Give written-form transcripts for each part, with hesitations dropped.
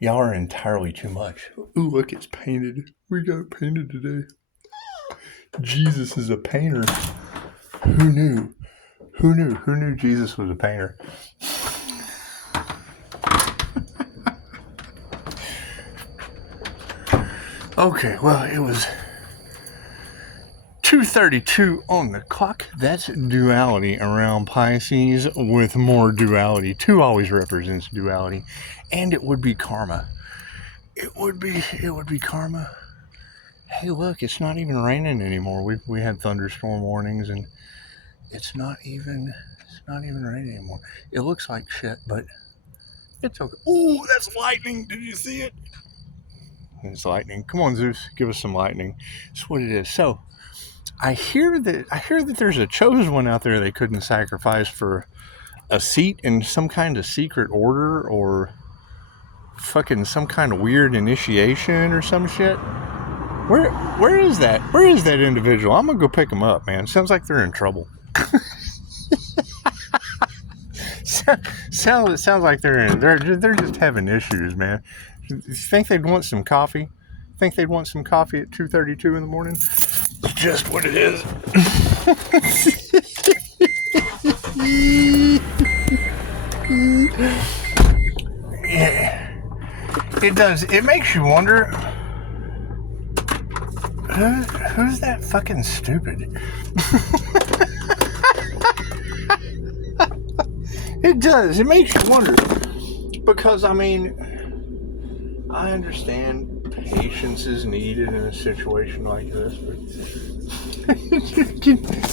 Y'all are entirely too much. Ooh, look, it's painted. We got it painted today. Jesus is a painter. Who knew? Who knew? Who knew Jesus was a painter? Okay, well, it was 2:32 on the clock. That's duality around Pisces with more duality. 2 always represents duality. And it would be karma. It would be karma. Hey, look, it's not even raining anymore. We had thunderstorm warnings, and it's not even raining anymore. It looks like shit, but it's okay. Ooh, that's lightning. Did you see it? It's lightning. Come on, Zeus, give us some lightning. That's what it is. So, I hear that there's a chosen one out there they couldn't sacrifice for a seat in some kind of secret order or fucking some kind of weird initiation or some shit. Where is that? Where is that individual? I'm gonna go pick them up, man. Sounds like they're in trouble. sounds like they're just having issues, man. You think they'd want some coffee? Think they'd want some coffee at 2:32 in the morning? Just what it is. Yeah, it does. It makes you wonder. Who's that fucking stupid? It does. It makes you wonder. Because, I mean, I understand patience is needed in a situation like this. But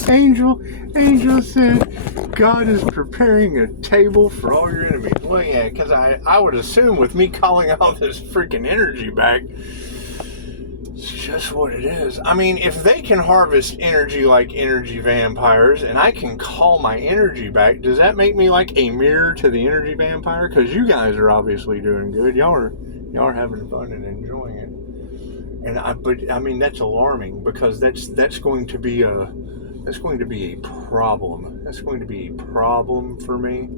Angel said, God is preparing a table for all your enemies. Well, yeah, because I would assume with me calling all this freaking energy back, it's just what it is. I mean, if they can harvest energy like energy vampires, and I can call my energy back, does that make me like a mirror to the energy vampire? Because you guys are obviously doing good. Y'all are having fun and enjoying it. But I mean, that's alarming because that's going to be a problem. That's going to be a problem for me.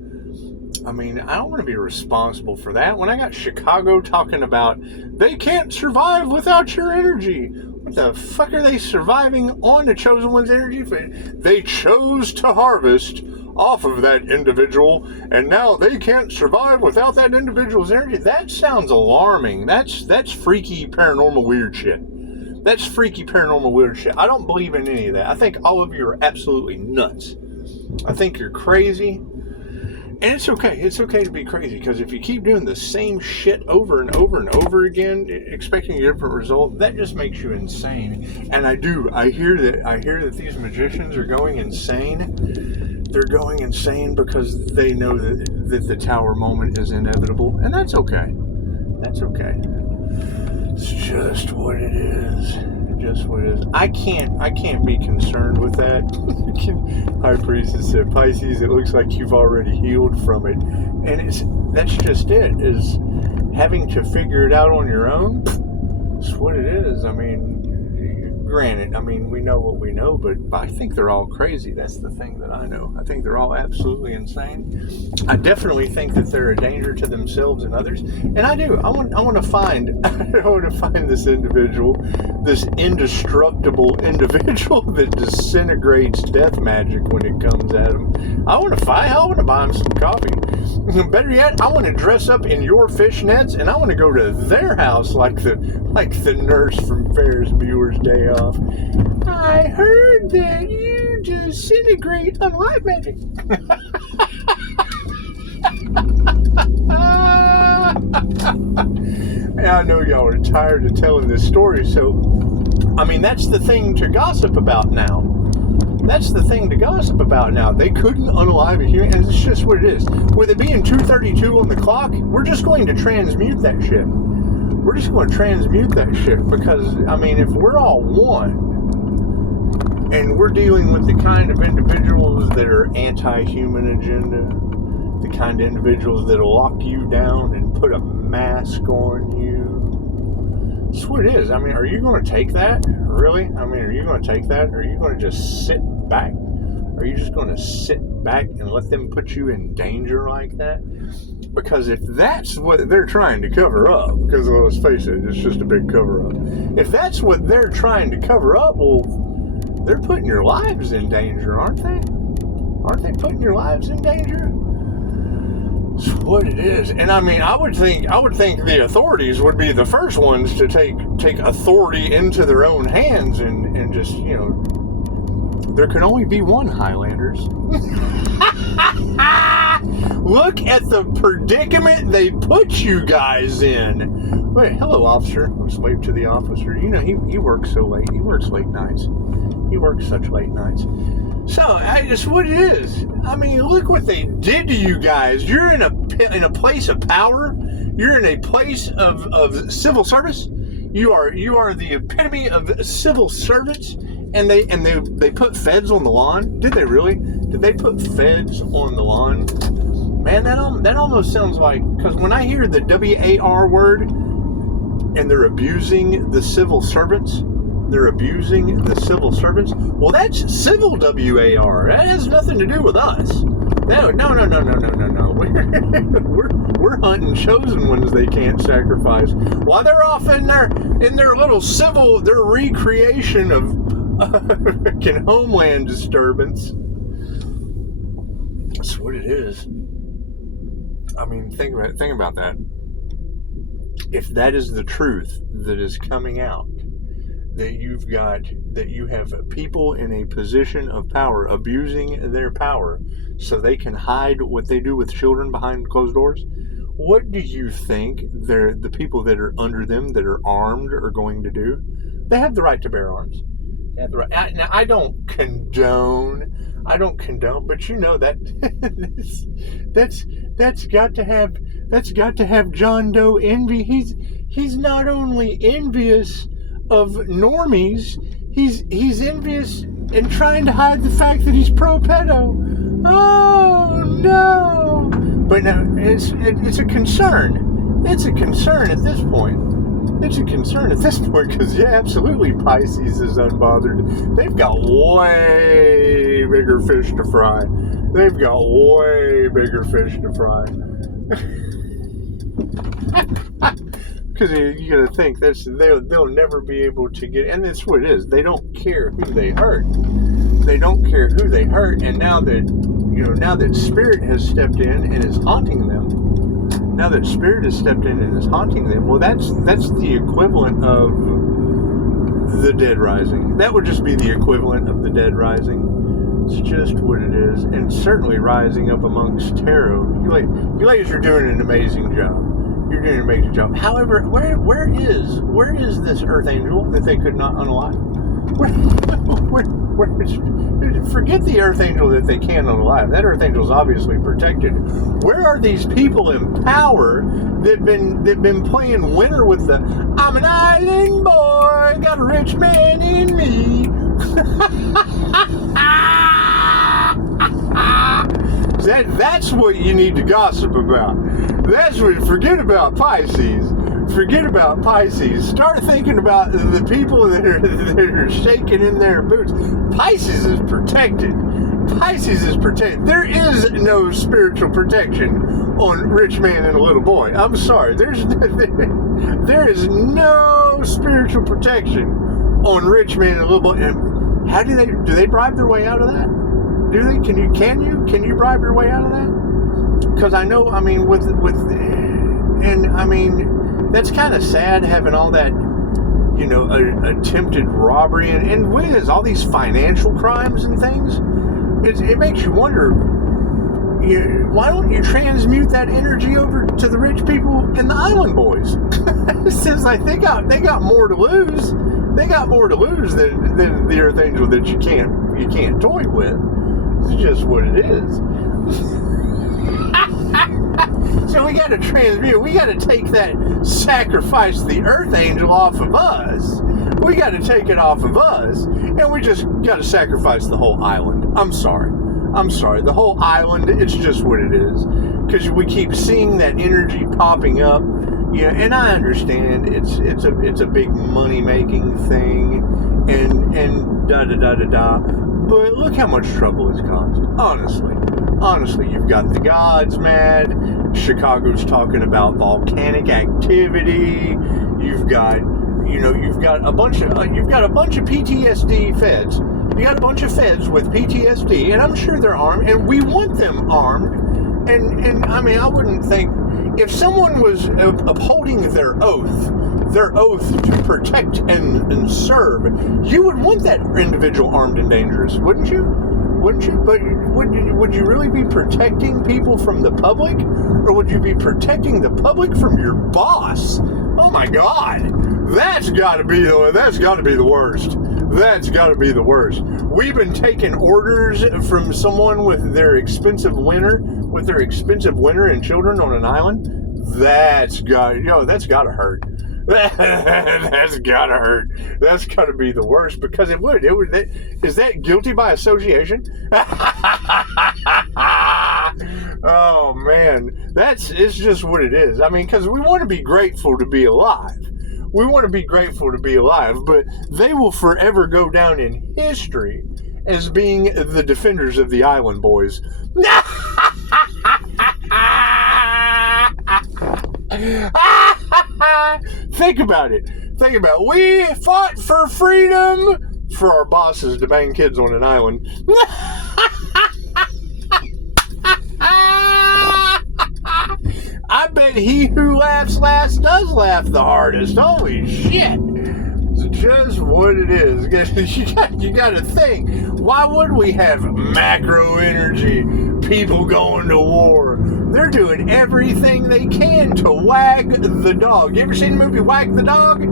I mean, I don't want to be responsible for that. When I got Chicago talking about they can't survive without your energy. What the fuck are they surviving on the chosen one's energy? They chose to harvest off of that individual, and now they can't survive without that individual's energy. That sounds alarming. That's freaky paranormal weird shit. That's freaky paranormal weird shit. I don't believe in any of that. I think all of you are absolutely nuts. I think you're crazy. And it's okay. It's okay to be crazy, because if you keep doing the same shit over and over and over again, expecting a different result, that just makes you insane. And I hear that these magicians are going insane. They're going insane because they know that the tower moment is inevitable, and that's okay. That's okay. It's just what it is. Just what it is. I can't be concerned with that. High Priestess said, Pisces, it looks like you've already healed from it. And that's just it, is having to figure it out on your own. It's what it is. I mean, granted, I mean, we know what we know, but I think they're all crazy. That's the thing that I know. I think they're all absolutely insane. I definitely think that they're a danger to themselves and others. And I do. I want to find this individual, this indestructible individual that disintegrates death magic when it comes at them. I want to buy him some coffee. Better yet, I want to dress up in your fishnets, and I want to go to their house like the nurse from Ferris Bueller's Day Off. I heard that you disintegrate on light magic. And I know y'all are tired of telling this story, so I mean, that's the thing to gossip about now. That's the thing to gossip about now. They couldn't unalive a human, and it's just what it is. With it being 2:32 on the clock, we're just going to transmute that shit. We're just going to transmute that shit, because, I mean, if we're all one, and we're dealing with the kind of individuals that are anti-human agenda, the kind of individuals that'll lock you down and put a mask on you, that's what it is. I mean, are you going to take that? Really? I mean, are you going to take that? Or are you going to just sit back? Are you just going to sit back and let them put you in danger like that? Because if that's what they're trying to cover up, because let's face it, it's just a big cover up. If that's what they're trying to cover up, well, they're putting your lives in danger, aren't they? Aren't they putting your lives in danger? That's what it is. And I mean, I would think the authorities would be the first ones to take authority into their own hands and just, you know, there can only be one, Highlanders. Look at the predicament they put you guys in. Wait, hello, officer. Let's wave to the officer. You know, he works so late. He works late nights. He works such late nights. So, just what it is. I mean, look what they did to you guys. You're in a place of power. You're in a place of civil service. You are the epitome of civil servants. And they put feds on the lawn. Did they really? Did they put feds on the lawn? Man, that almost sounds like, because when I hear the WAR word and they're abusing the civil servants, well, that's civil WAR. That has nothing to do with us. No. We're hunting chosen ones they can't sacrifice. While they're off in their little civil, their recreation of homeland disturbance. That's what it is. I mean, think about that. If that is the truth that is coming out, that you have people in a position of power abusing their power so they can hide what they do with children behind closed doors, what do you think the people that are under them, that are armed, are going to do? They have the right to bear arms. They have the right. Now, I don't condone, but you know that that's got to have John Doe envy. He's not only envious of normies, he's envious and trying to hide the fact that he's pro-pedo. Oh no! But no, it's a concern. It's a concern at this point. Because, yeah, absolutely, Pisces is unbothered. They've got way bigger fish to fry. Because you got to think, they'll never be able to get, and that's what it is. They don't care who they hurt. And now that Spirit has stepped in and is haunting them, well, that's the equivalent of the dead rising. That would just be the equivalent of the dead rising. It's just what it is. And certainly rising up amongst tarot. You ladies are doing an amazing job. You're doing an amazing job. However, where is this Earth Angel that they could not unalive? Forget the Earth Angel that they can't unalive. That Earth Angel is obviously protected. Where are these people in power that been playing winner with the I'm an island boy, got a rich man in me? That's what you need to gossip about. Forget about Pisces. Start thinking about the people that are shaking in their boots. Pisces is protected. There is no spiritual protection on rich man and a little boy. I'm sorry. There is no spiritual protection on rich man and a little boy. And how do they bribe their way out of that? Do they? Can you bribe your way out of that? Because I know, I mean, that's kind of sad having all that, attempted robbery and what is all these financial crimes and things. It makes you wonder, why don't you transmute that energy over to the rich people and the island boys? Since like they got more to lose. They got more to lose than the Earth Angel that you can't toy with. It's just what it is. So we got to transmute. We got to take that sacrifice the Earth Angel off of us. We got to take it off of us, and we just got to sacrifice the whole island. I'm sorry. The whole island. It's just what it is. Because we keep seeing that energy popping up. Yeah, and I understand it's a big money making thing, and da da da da da. But look how much trouble it's caused. Honestly, Honestly, you've got the gods mad. Chicago's talking about volcanic activity. You've got a bunch of PTSD feds. You got a bunch of feds with PTSD, and I'm sure they're armed, and we want them armed. And I mean, I wouldn't think if someone was upholding their oath to protect and serve, you would want that individual armed and dangerous, wouldn't you? Wouldn't you? But would you really be protecting people from the public, or would you be protecting the public from your boss? Oh my God, that's got to be the worst. That's got to be the worst. We've been taking orders from someone with their expensive winter and children on an island. That's got to hurt. That's got to hurt. That's got to be the worst, because it would. Is that guilty by association? Oh man, it's just what it is. I mean, because we want to be grateful to be alive. But they will forever go down in history as being the defenders of the island boys. Think about it. We fought for freedom for our bosses to bang kids on an island. I bet he who laughs last does laugh the hardest. Holy shit. It's just what it is. You got to think. Why would we have macro energy people going to war? They're doing everything they can to wag the dog. You ever seen the movie Wag the Dog?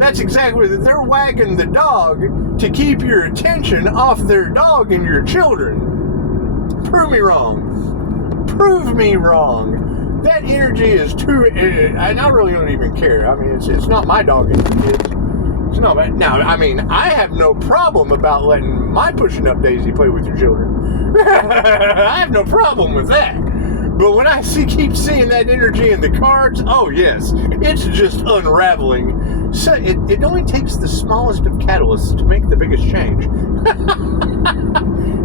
That's exactly what they're wagging the dog to keep your attention off their dog and your children. Prove me wrong. That energy is too, and I really don't even care. I mean, it's not my dog and the kids. It's not bad. Now, I mean, I have no problem about letting my pushing up Daisy play with your children. I have no problem with that. But when I keep seeing that energy in the cards, oh yes, it's just unraveling. So it only takes the smallest of catalysts to make the biggest change.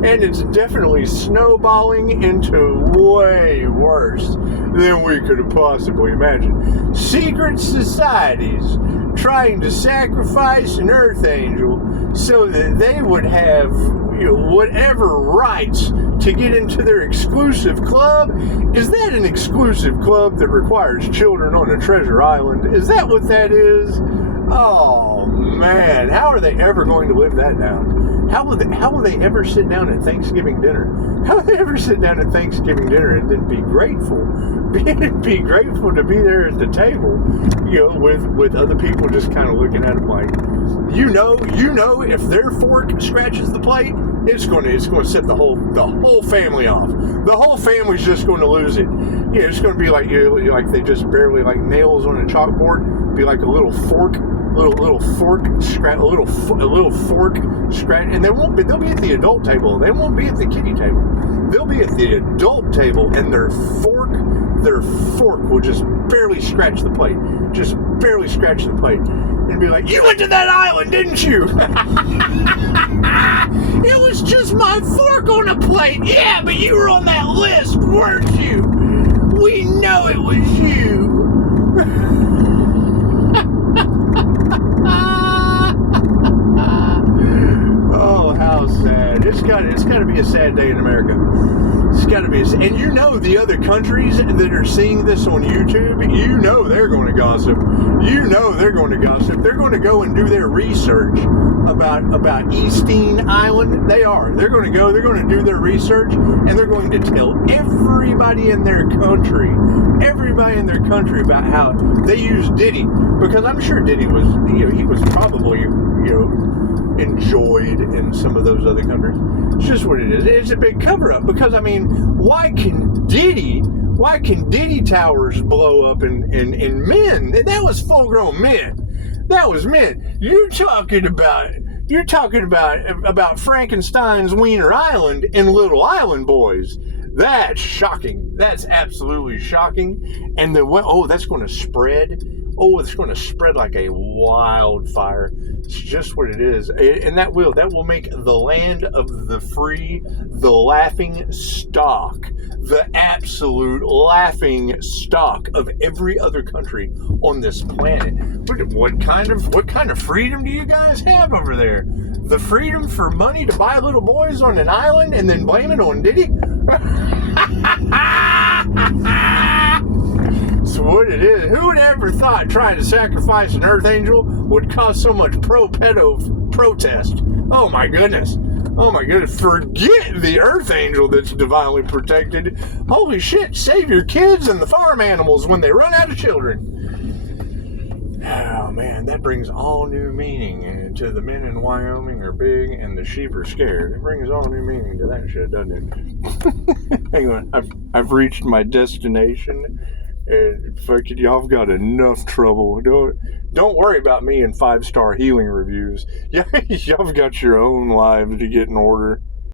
And it's definitely snowballing into way worse than we could have possibly imagined. Secret societies trying to sacrifice an Earthangel so that they would have whatever rights to get into their exclusive club. Is that an exclusive club that requires children on a treasure island? Is that what that is? Oh man, how are they ever going to live that down? How will they ever sit down at Thanksgiving dinner? How will they ever sit down at Thanksgiving dinner and then be grateful? Be grateful to be there at the table, with other people just kind of looking at them like, if their fork scratches the plate, it's going to set the whole family off. The whole family's just going to lose it. Yeah, it's going to be like they just barely like nails on a chalkboard. Be like a little fork. Little fork scratch, a little fork scratch, and they'll be at the adult table. They won't be at the kiddie table. They'll be at the adult table, and their fork will just barely scratch the plate, and be like, "You went to that island, didn't you?" It was just my fork on a plate. Yeah, but you were on that list, weren't you? We know it was you. Oh, how sad. It's got to be a sad day in America. It's got to be. And the other countries that are seeing this on YouTube, they're going to gossip. They're going to go and do their research about Easting Island. They are. They're going to do their research, and they're going to tell everybody in their country about how they use Diddy, because I'm sure Diddy was, he was probably, enjoyed in some of those other countries. It's just what it is. It's a big cover-up, because, I mean, why can Diddy towers blow up in men? That was full-grown men. That was men. You're talking about Frankenstein's Wiener Island and Little Island boys. That's shocking. That's absolutely shocking. And that's going to spread. Oh, it's going to spread like a wildfire. It's just what it is. And that will make the land of the free the laughing stock, the absolute laughing stock of every other country on this planet. What kind of freedom do you guys have over there? The freedom for money to buy little boys on an island and then blame it on Diddy? That's what it is. Who would ever thought trying to sacrifice an Earthangel would cause so much pro-pedo protest? Oh my goodness. Oh my goodness. Forget the Earthangel that's divinely protected. Holy shit, save your kids and the farm animals when they run out of children. Oh man, that brings all new meaning to the men in Wyoming are big and the sheep are scared. It brings all new meaning to that shit, doesn't it? Hang on, I've reached my destination. And fucking y'all have got enough trouble. Don't worry about me and 5-star healing reviews. Y'all have got your own lives to get in order.